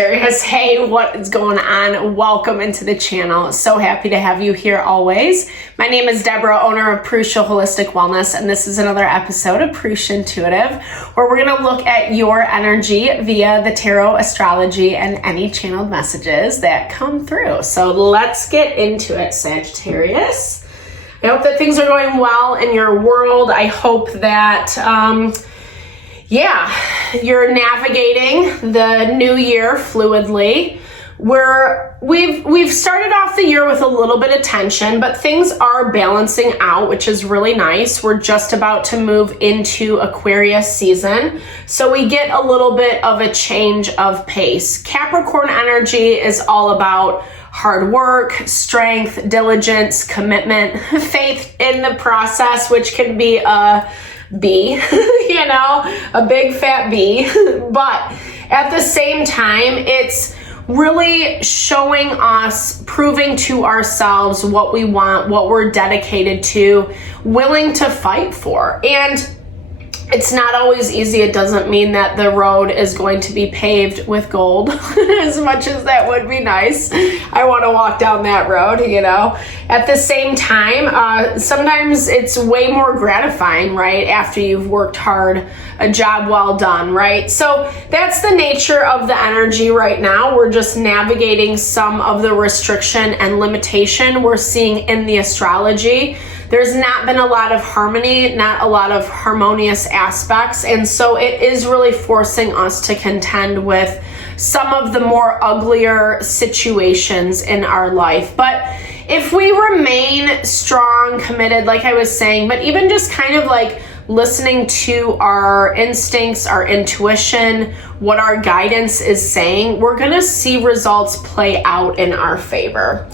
Sagittarius. Hey, what is going on? Welcome into the channel. So happy to have you here always. My name is Deborah, owner of Purusha Holistic Wellness, and this is another episode of Purusha Intuitive, where we're going to look at your energy via the tarot, astrology, and any channeled messages that come through. So let's get into it, Sagittarius. I hope that things are going well in your world. I hope that you're navigating the new year fluidly. We've started off the year with a little bit of tension, but things are balancing out, which is really nice. We're just about to move into Aquarius season, so we get a little bit of a change of pace. Capricorn energy is all about hard work, strength, diligence, commitment, faith in the process, which can be a B, a big fat B. But at the same time, it's really showing us, proving to ourselves what we want, what we're dedicated to, willing to fight for. And it's not always easy. It doesn't mean that the road is going to be paved with gold, as much as that would be nice. I want to walk down that road, At the same time, sometimes it's way more gratifying, right? After you've worked hard, a job well done, right? So that's the nature of the energy right now. We're just navigating some of the restriction and limitation we're seeing in the astrology. There's not been a lot of harmony, not a lot of harmonious aspects. And so it is really forcing us to contend with some of the more uglier situations in our life. But if we remain strong, committed, like I was saying, but even just kind of like listening to our instincts, our intuition, what our guidance is saying, we're going to see results play out in our favor.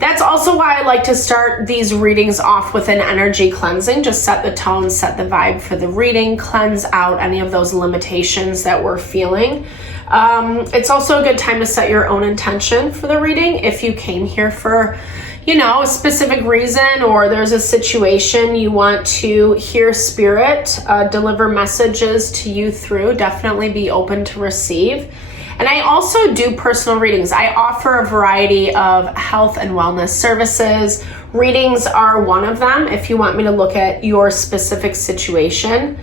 That's also why I like to start these readings off with an energy cleansing. Just set the tone, set the vibe for the reading, cleanse out any of those limitations that we're feeling. It's also a good time to set your own intention for the reading. If you came here for, a specific reason, or there's a situation you want to hear spirit deliver messages to you through, definitely be open to receive. And I also do personal readings. I offer a variety of health and wellness services. Readings are one of them if you want me to look at your specific situation.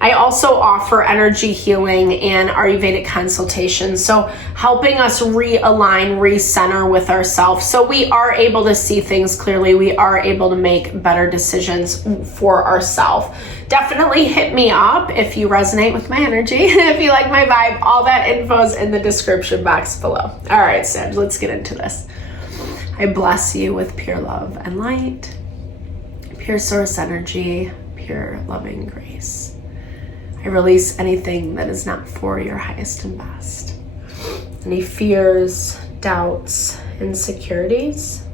I also offer energy healing and Ayurvedic consultations, so helping us realign, recenter with ourselves so we are able to see things clearly, we are able to make better decisions for ourselves. Definitely hit me up if you resonate with my energy, if you like my vibe. All that info is in the description box below. All right, Sag, let's get into this. I bless you with pure love and light, pure source energy, pure loving grace. I release anything that is not for your highest and best. Any fears, doubts, insecurities,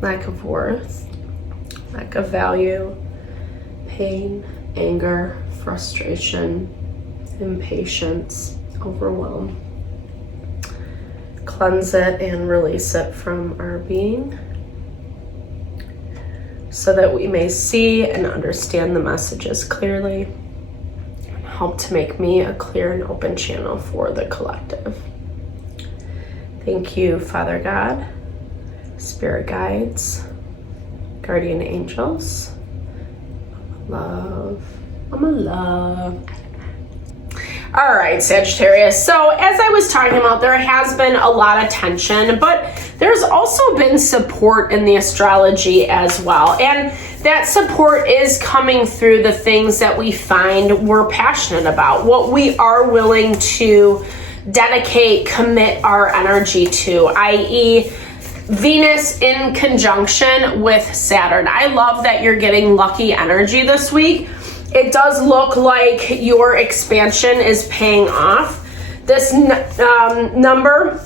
lack of worth, lack of value, pain, anger, frustration, impatience, overwhelm. Cleanse it and release it from our being so that we may see and understand the messages clearly. Help to make me a clear and open channel for the collective. Thank you, Father God, Spirit guides, guardian angels. Love. I'm a love. All right, Sagittarius. So as I was talking about, there has been a lot of tension, but there's also been support in the astrology as well. And that support is coming through the things that we find we're passionate about, what we are willing to dedicate, commit our energy to, i.e., Venus in conjunction with Saturn. I love that you're getting lucky energy this week. It does look like your expansion is paying off. This number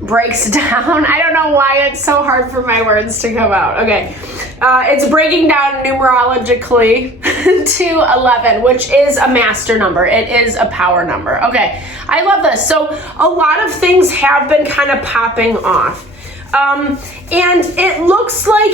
breaks down. I don't know why it's so hard for my words to come out. Okay. It's breaking down numerologically to 11, which is a master number. It is a power number. Okay. I love this. So a lot of things have been kind of popping off. And it looks like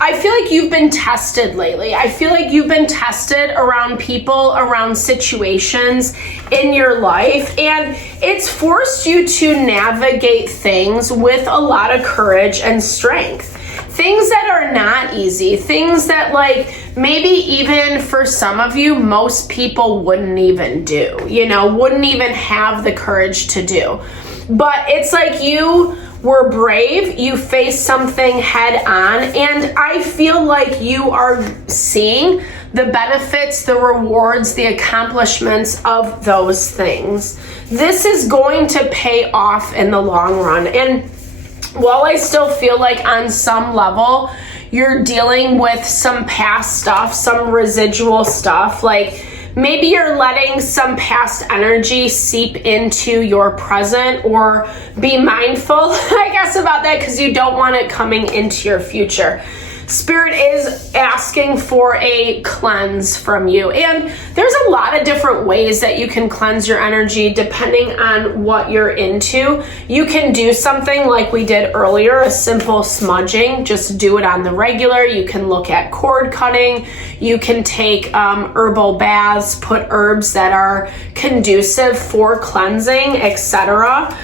I feel like you've been tested lately. I feel like you've been tested around people, around situations in your life, and it's forced you to navigate things with a lot of courage and strength. Things that are not easy, things that like maybe even for some of you, most people wouldn't even do, wouldn't even have the courage to do. But it's like you were brave, you faced something head on, and I feel like you are seeing the benefits, the rewards, the accomplishments of those things. This is going to pay off in the long run. And while I still feel like on some level, you're dealing with some past stuff, some residual stuff, like maybe you're letting some past energy seep into your present, or be mindful, I guess, about that because you don't want it coming into your future. Spirit is asking for a cleanse from you. And there's a lot of different ways that you can cleanse your energy depending on what you're into. You can do something like we did earlier, a simple smudging, just do it on the regular. You can look at cord cutting. You can take herbal baths, put herbs that are conducive for cleansing, etc.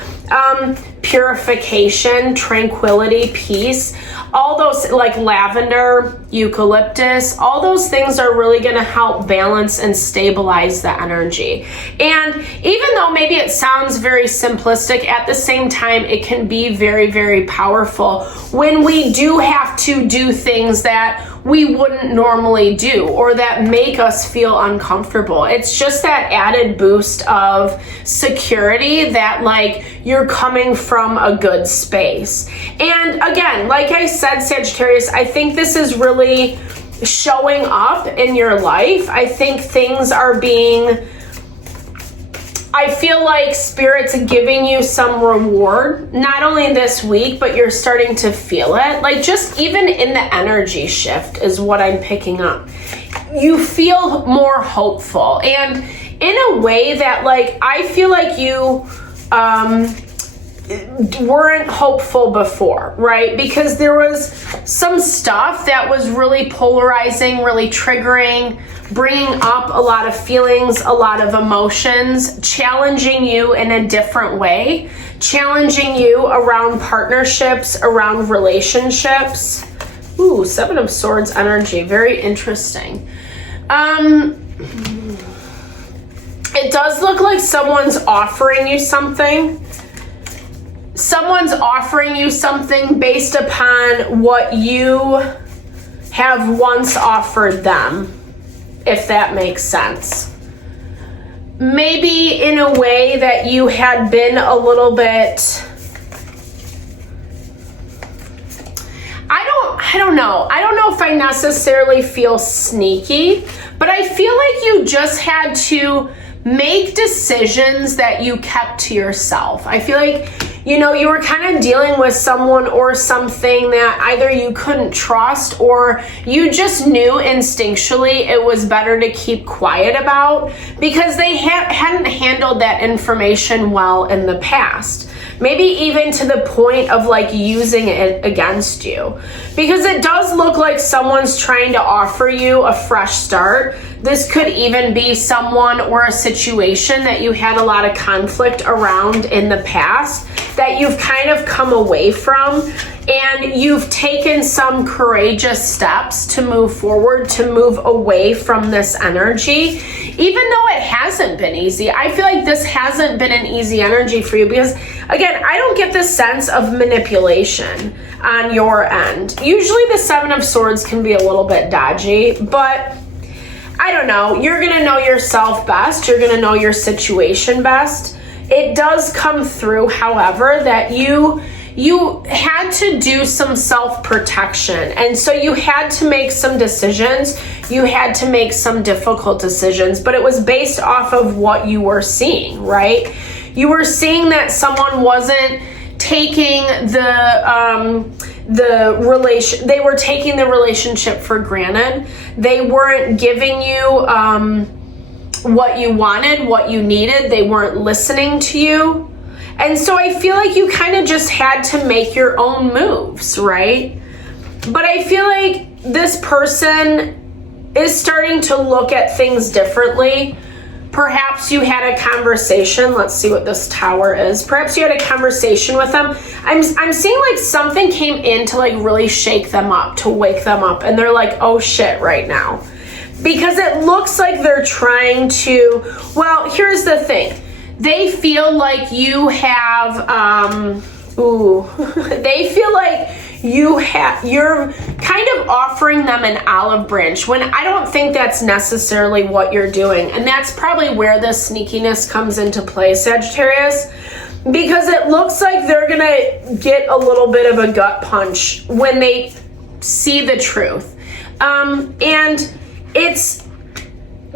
Purification, tranquility, peace, all those like lavender, eucalyptus, all those things are really going to help balance and stabilize the energy. And even though maybe it sounds very simplistic, at the same time, it can be very, very powerful when we do have to do things that we wouldn't normally do or that make us feel uncomfortable. It's just that added boost of security that like you're coming from a good space. And again, like I said, Sagittarius, I think this is really showing up in your life. I think things are I feel like Spirit's giving you some reward, not only this week, but you're starting to feel it. Like just even in the energy shift is what I'm picking up. You feel more hopeful, and in a way that like, I feel like you weren't hopeful before, right? Because there was some stuff that was really polarizing, really triggering, bringing up a lot of feelings, a lot of emotions, challenging you in a different way, challenging you around partnerships, around relationships. Ooh, 7 of Swords energy, very interesting. It does look like someone's offering you something. Someone's offering you something based upon what you have once offered them, if that makes sense. Maybe in a way that you had been a little bit, I don't know. I don't know if I necessarily feel sneaky, but I feel like you just had to make decisions that you kept to yourself. I feel like, you were kind of dealing with someone or something that either you couldn't trust or you just knew instinctually it was better to keep quiet about because they hadn't handled that information well in the past. Maybe even to the point of like using it against you. Because it does look like someone's trying to offer you a fresh start. This could even be someone or a situation that you had a lot of conflict around in the past that you've kind of come away from, and you've taken some courageous steps to move forward, to move away from this energy, even though it hasn't been easy. I feel like this hasn't been an easy energy for you because, again, I don't get the sense of manipulation on your end. Usually the 7 of Swords can be a little bit dodgy, but I don't know. You're going to know yourself best. You're going to know your situation best. It does come through, however, that you had to do some self-protection. And so you had to make some decisions. You had to make some difficult decisions, but it was based off of what you were seeing, right? You were seeing that someone wasn't taking they were taking the relationship for granted. They weren't giving you what you wanted, what you needed. They weren't listening to you. And so I feel like you kind of just had to make your own moves, right? But I feel like this person is starting to look at things differently. Perhaps you had a conversation. Let's see what this Tower is. Perhaps you had a conversation with them. I'm seeing like something came in to like really shake them up, to wake them up. And they're like, oh shit, right now. Because it looks like they're trying to, well, here's the thing. They feel like you have, they feel like you're kind of offering them an olive branch when I don't think that's necessarily what you're doing. And that's probably where this sneakiness comes into play, Sagittarius, because it looks like they're gonna get a little bit of a gut punch when they see the truth. And it's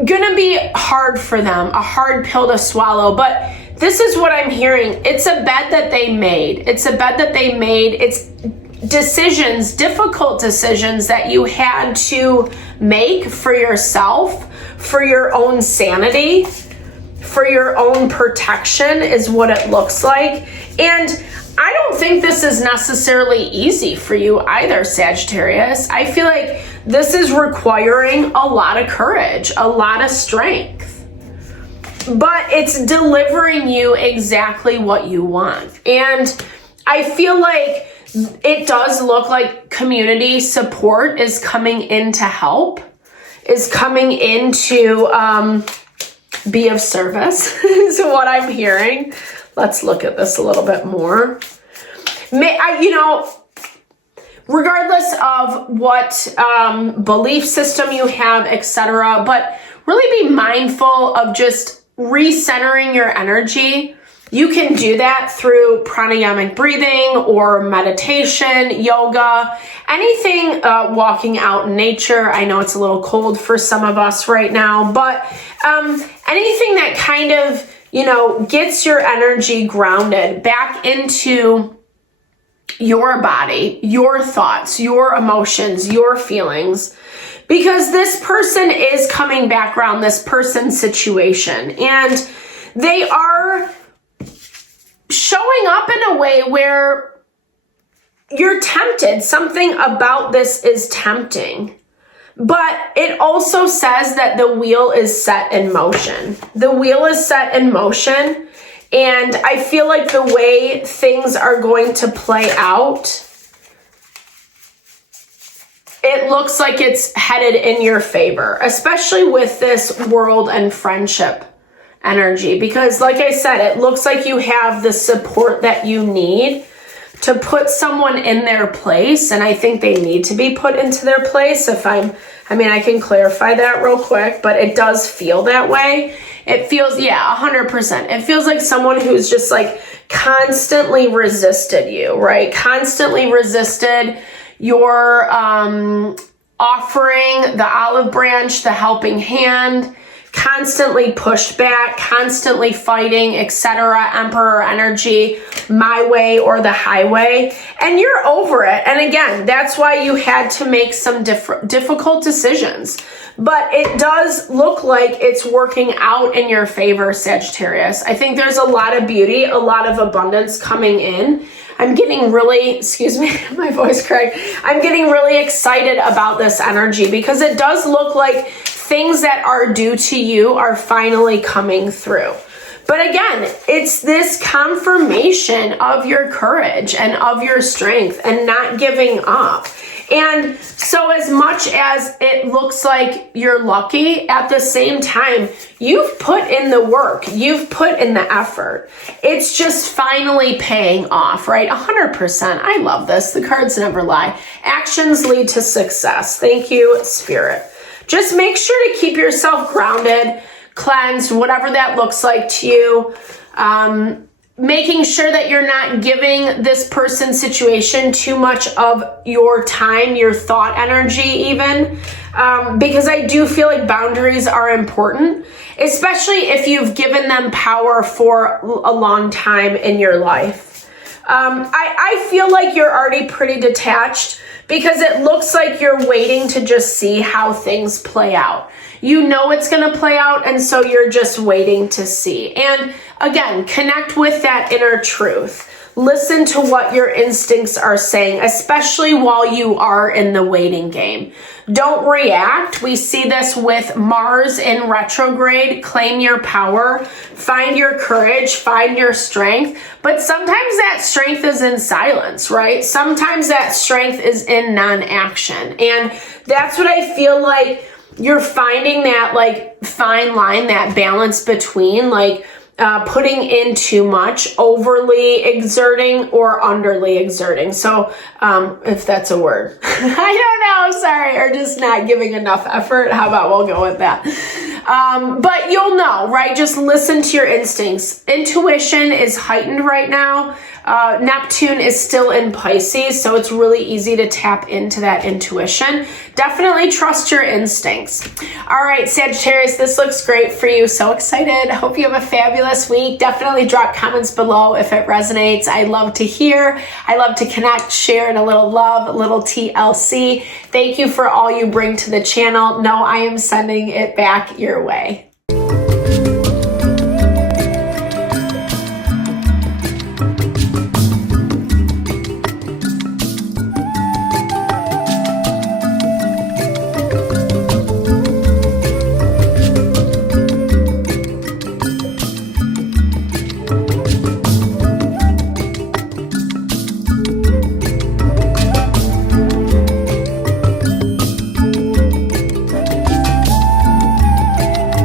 gonna be hard for them, a hard pill to swallow, but this is what I'm hearing. It's a bet that they made. It's a bet that they made. It's decisions, difficult decisions that you had to make for yourself, for your own sanity, for your own protection is what it looks like. And I don't think this is necessarily easy for you either, Sagittarius. I feel like this is requiring a lot of courage, a lot of strength, but it's delivering you exactly what you want. And I feel like it does look like community support is coming in to help, is coming in to be of service, is what I'm hearing. Let's look at this a little bit more. Regardless of what belief system you have, etc., but really be mindful of just recentering your energy. You can do that through pranayamic breathing or meditation, yoga, anything, walking out in nature. I know it's a little cold for some of us right now, but anything that kind of, gets your energy grounded back into your body, your thoughts, your emotions, your feelings, because this person is coming back around, this person's situation, and they are showing up in a way where you're tempted. Something about this is tempting, but it also says that the wheel is set in motion. The wheel is set in motion, and I feel like the way things are going to play out, it looks like it's headed in your favor, especially with this world and friendship energy, because like I said, it looks like you have the support that you need to put someone in their place, and I think they need to be put into their place. I can clarify that real quick, but it does feel that way. It feels, 100%. It feels like someone who's just like constantly resisted you, right? Constantly resisted your offering, the olive branch, the helping hand, constantly pushed back, constantly fighting, etc. Emperor energy, my way or the highway, and you're over it. And again, that's why you had to make some difficult decisions. But it does look like it's working out in your favor, Sagittarius. I think there's a lot of beauty, a lot of abundance coming in. I'm getting really, excuse me, my voice cracked. I'm getting really excited about this energy because it does look like things that are due to you are finally coming through. But again, it's this confirmation of your courage and of your strength and not giving up. And so as much as it looks like you're lucky, at the same time, you've put in the work, you've put in the effort. It's just finally paying off, right? 100%. I love this. The cards never lie. Actions lead to success. Thank you, Spirit. Just make sure to keep yourself grounded, cleansed, whatever that looks like to you. Making sure that you're not giving this person's situation too much of your time, your thought energy even, because I do feel like boundaries are important, especially if you've given them power for a long time in your life. I feel like you're already pretty detached because it looks like you're waiting to just see how things play out. You know it's going to play out, and so you're just waiting to see. And again, connect with that inner truth. Listen to what your instincts are saying, especially while you are in the waiting game. Don't react. We see this with Mars in retrograde. Claim your power, find your courage, find your strength. But sometimes that strength is in silence, right? Sometimes that strength is in non-action. And that's what I feel like you're finding, that like fine line, that balance between like putting in too much, overly exerting, or underly exerting. So if that's a word, I don't know, sorry, or just not giving enough effort. How about we'll go with that? But you'll know, right? Just listen to your instincts. Intuition is heightened right now. Neptune is still in Pisces, so it's really easy to tap into that intuition. Definitely trust your instincts. All right, Sagittarius, this looks great for you. So excited. Hope you have a fabulous week. Definitely drop comments below if it resonates. I love to hear. I love to connect, share, and a little love, a little TLC. Thank you for all you bring to the channel. No, I am sending it back your way.